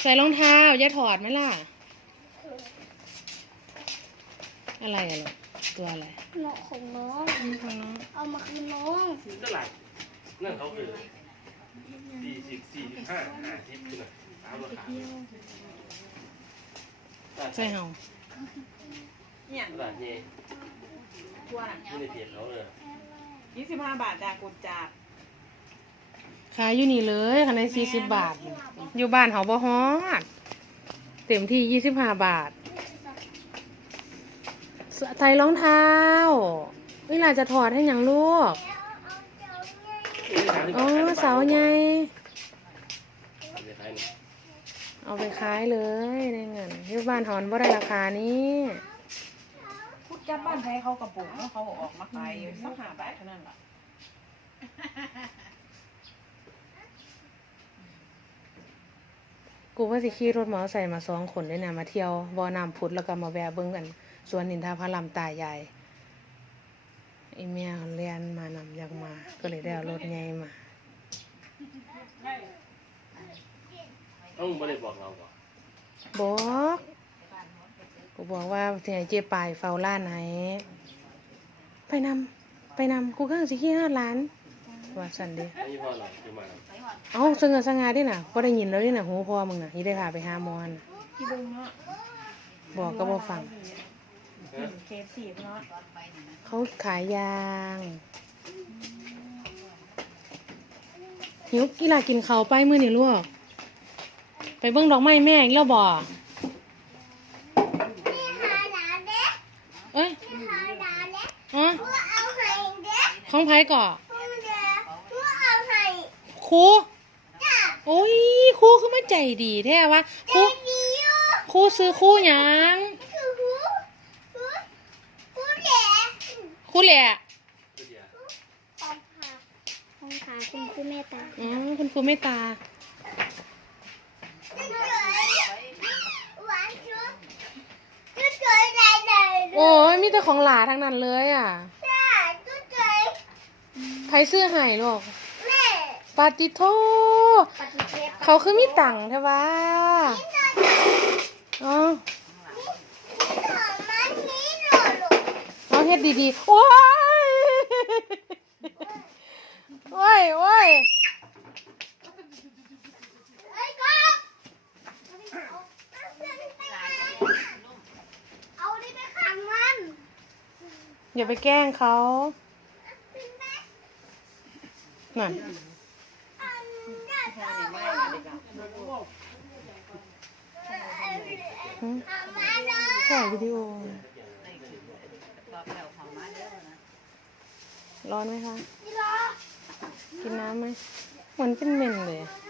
ใส่รองเท้าอย่าถอดไหมล่ะ อะไรอะลูกตัวอะไรนกของน้องของน้องเอามาคืนน้องเท่าไหร่นั่นเขาคือสี่สิบสี่สิบห้าห้าสิบคือน่ะตามราคาใส่เห่าเนี่ยตลาดเนี่ยทั่วน่ะนี่ในเพจเขาเลยยี่สิบห้าบาทจากกดจากขายอยู่นี่เลยคันในสี่สิบบาทอ อยู่บ้านเขาบ่ฮอดเต็มที่ยี่สิบห้าบาทใส่รองเท้าเวลาจะถอดให้หยังลูกอ๋อเสาไงเอาไปขายเลยในเงินอยู่บ้านหอนบ่ได้ราคานี้พูดจับบ้านไทยเขากระปุกแล้วเขาออกมาขายสักหาบาทเท่านั้นแหละ กูว่าสิขี่รถมอเตอร์ไซค์มาสองคนเลยนะมาเที่ยวบ่อน้ำพุดแล้วก็มาแวะเบิ่งกันสวนนินทาพระลำตายายไอเมียเรียนมานำอยากมา ก็เลยได้เอารถใหญ่มาต้องไม่ได้บอกเราก่อนบอกกูบอกว่าที่ไหนเจ๊ปายเฝ้าร้านไหนไปนำไปนำกูก็สิขี้ห้าล้าน ว่าสันเดีไม่ใช่พ่อเราจะมาเอ้าสงเสงาดิน่ะพอได้ยินแล้วดิน่ะหูพ่อมึงน่ะยี่ได้พาไปหาหมอน่ะที่เบิ้งเนาะบอกก็บ่ฟังเคฟสี่เนาะเขาขายยางหิวกีฬากินเขาวไปมื้อนี่ลูกไปเบิ่งดอกไม้แม่อีกแล้วบ่หาหลานเด็กเอ้ยหาหลานเด็กอ๋อกูเอาให้เด็กของไผก่อ กูเด็กกูเอาให้ ครูจ้าโอ้ยครูคือมาใจดีแท้วะครูเดียวครูซื้อครูหยังคือหูหูหูเด็กครูแหละตัวเดียวของขาของขาคุณคือแม่ตาอืมคุณครูเมตตาจุ๊ดหวานจุ๊ดจุ๊ดได้ได้โอ้ยมีแต่ของหลาทั้งนั้นเลยอะจ้าจุ๊ดไผซื้อให้ลูกแม่ ปาติโทปฏิเสธเขาคือมีตังค์ใช่ปะอ๋อของมันนี่หนูลูกเอาเฮ็ดดีๆ โอ้ย โอ้ย โอ้ยไอ้ก๊อฟเอาดิไปขังมันอย่าไปแกล้งเขานั่นหึ ถ่ายวิดีโอ ร้อนไหมคะ กินน้ำไหมเหมือนเป็นเมนเลยน้